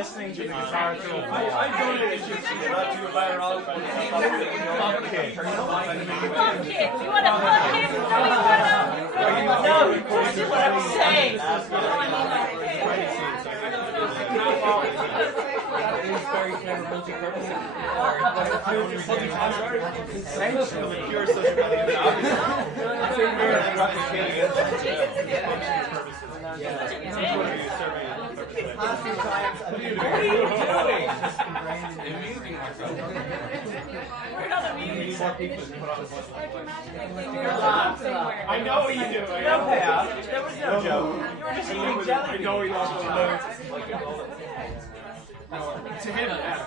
listening to the guitar too. I don't know if you not do a better out. Fuck it. You want to fuck him? No, you want to. No, this is what I'm saying. It's very clever multi-purpose. Essentially, pure social media. I think we're replicating it. I know what you do. No payoff. There was no joke. You were just eating jelly. I know he lost the loads. To him, yeah.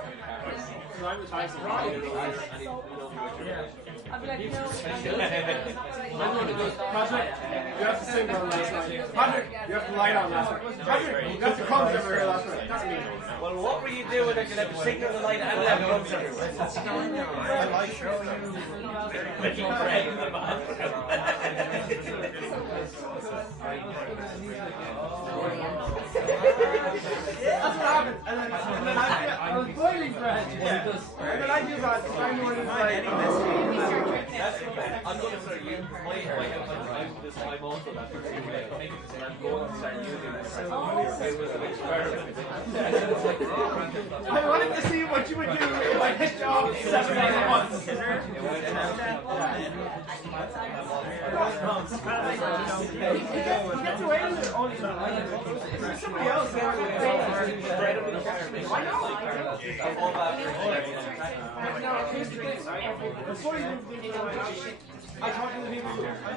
I'm the Tyson. Patrick, you have to sing on last night. Patrick, you have to lie down last night. Patrick, you have to come everywhere last night. That's me. Well, what were you doing that you left the signal the light and left guns everywhere? I like showing you. That's what happened. And then I was boiling bread. And then I do that because I'm more than like. I'm going to start using my this time also that and I'm going to start using this. It was an experiment. I wanted to see what you would do if I hit you off 7 days at once. He gets away with it all the time. There's somebody else there with straight up in the camera. I know. Before you I talked to the people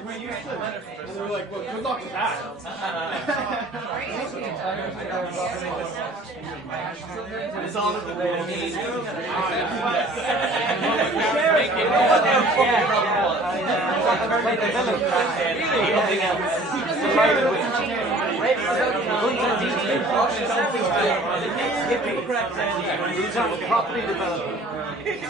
we used to, and they were like, well, good luck with that. It's all of the property development. It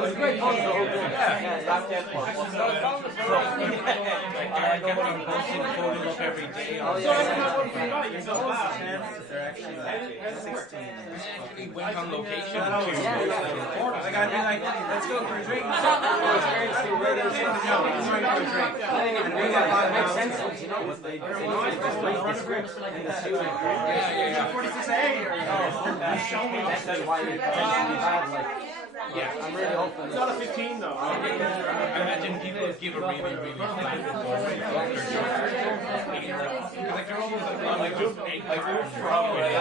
was great fun the whole thing. every day. They're actually like 16. We went on location. Like I'd be like, let's go for a drink. And we got it makes sense, you know what they do. They just write the scripts in the studio. Yeah. 46A or That's why it's bad, like. Yeah, I'm really hoping. it's not a 15 though. I imagine people give a really, really bad performance. Like they're almost like we're from They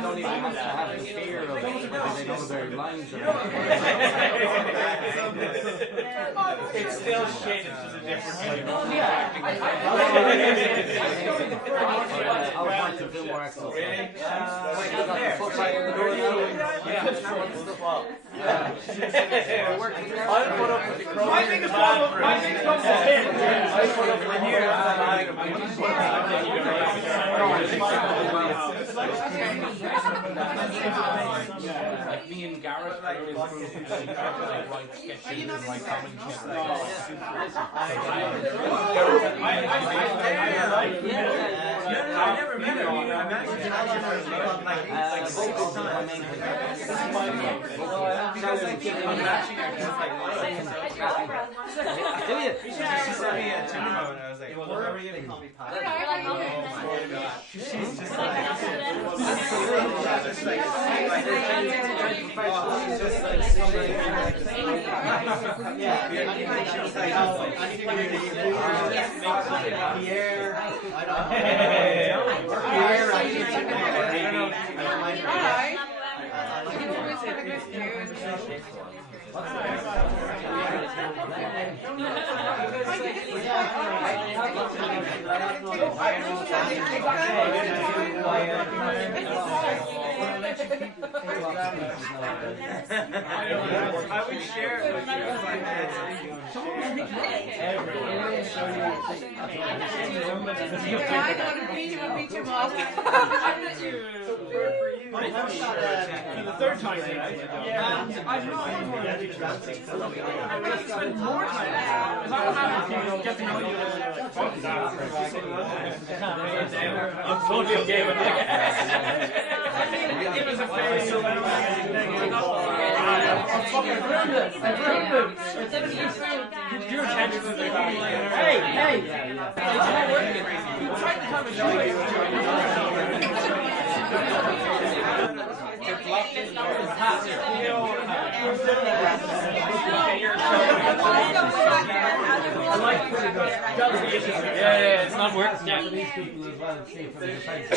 don't even have to have the fear of whether they know their lines or not. it's still shit, it's just a different kind of I would like to do more excellent. Really? Got the foot right in the door now. I put up with the crow. My biggest problem is him. I put up with here. Like me and Garrett, like write sketches and write commentaries. I never met her. I imagine like vocals are my main thing. Because like I'm matching her just like do you? She sent me a tune and I was like, where are you? They call me Pat. She's just like I would share it with you if I had The third time, yeah. I know. I'm going to spend more time because I don't have to get to know you. I'm totally okay with that. It was a phase. Your attention is hey. You tried to come and show Yeah, it's not working. Japanese people as well, see from the defense.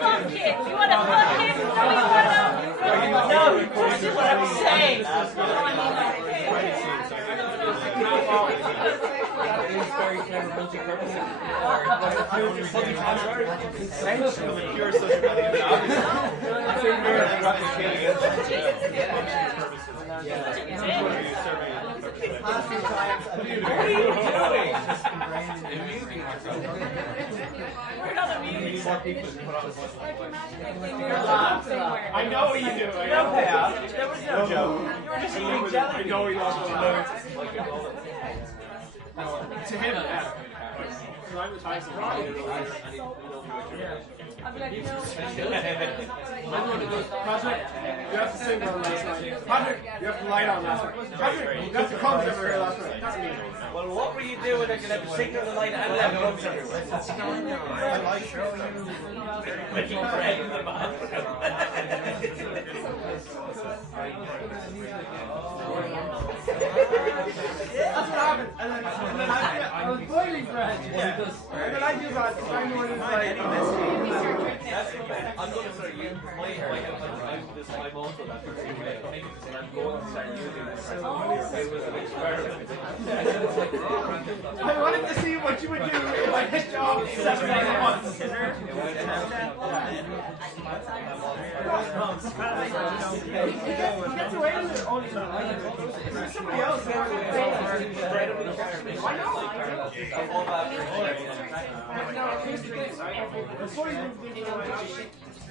Fuck it. You want to fuck it? No, this is what I'm saying. Pure social value. I think you're replicating it. What are you doing? We're not amused. I know what you do. no payout. There was no joke. You were just eating jelly. I know he lost to him, yeah. I'm the Tyson. I'll be like, no. Patrick, you have to sing on last night. Patrick, you have to light on last night. Patrick, you got the crumbs everywhere last night. That's me. Well, what were you doing if you left a signal the light and left crumbs everywhere? I like showing That's what happened. And then I was boiling bread. And then I do that. I know what it's like. I'm going to start using I'm also that person and I'm going to start using this. It was an experiment. I wanted to see what you would do if I hit you off 7 days at once. He gets away with it all the time. Somebody else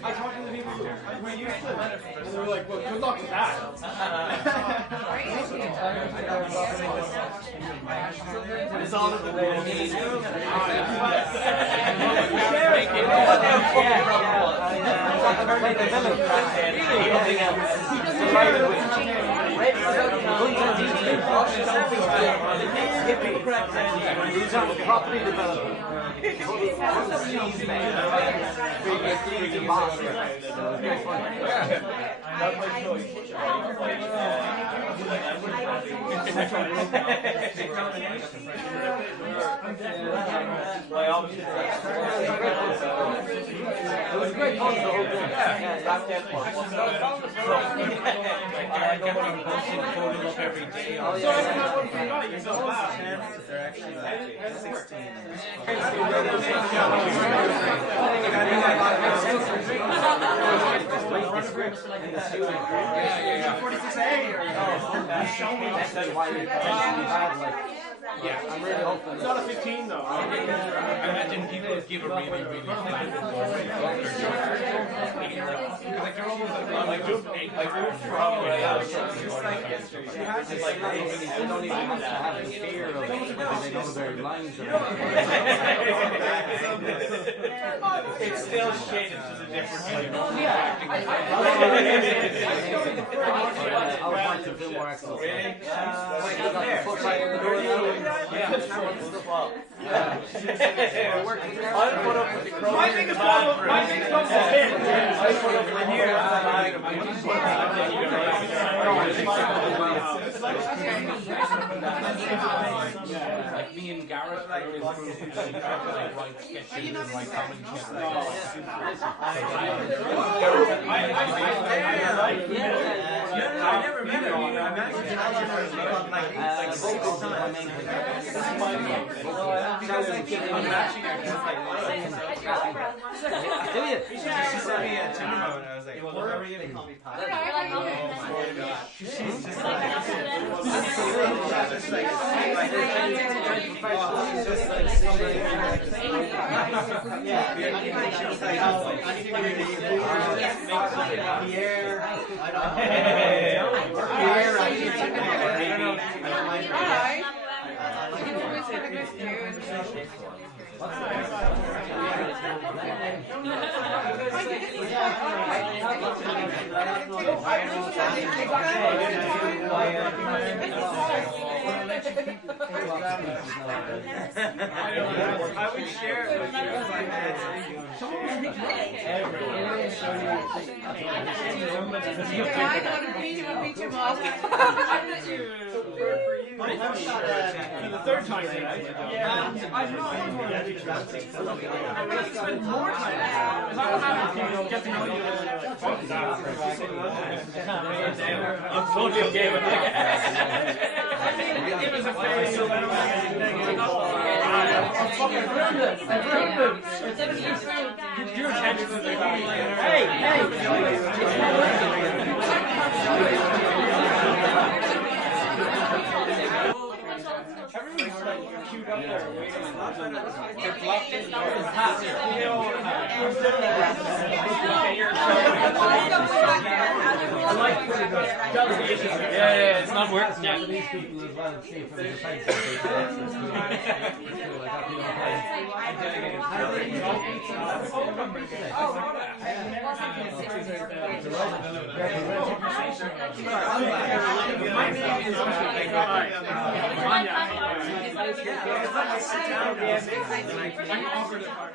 I talked to the people who were used to it, and they were like, well, good luck with that. It's all of the way. Property development. It was great fun the whole thing. Every day. So I have one for you guys. You're so fast. They're actually like 16. Yeah, I'm really hoping. It's not a 15 though. I imagine people give a really, really bad performance. Like they're almost like we're from just like yesterday. It's like They don't even have to have the fear of it because they know their lines are. It's still shit, it's just a different kind of I would like to feel more excellent. I'll put up with the crow. My biggest problem is him. I put up with here. Like me and Garrett are in group like write sketches and like commentary. I never met her. Do you? She sent me a Tinder moment and I was like, whatever you call me pie. She's just like, I would share it with you if I had the third time, right? Yeah. I've not spent more time because I don't have to get to know you. I'm told you game it. Give us a face. Your attention is like, hey. Everyone's like queued up there waiting. It's locked in. Yeah, it's not working. Yeah. These people as well see from the face. Sit down.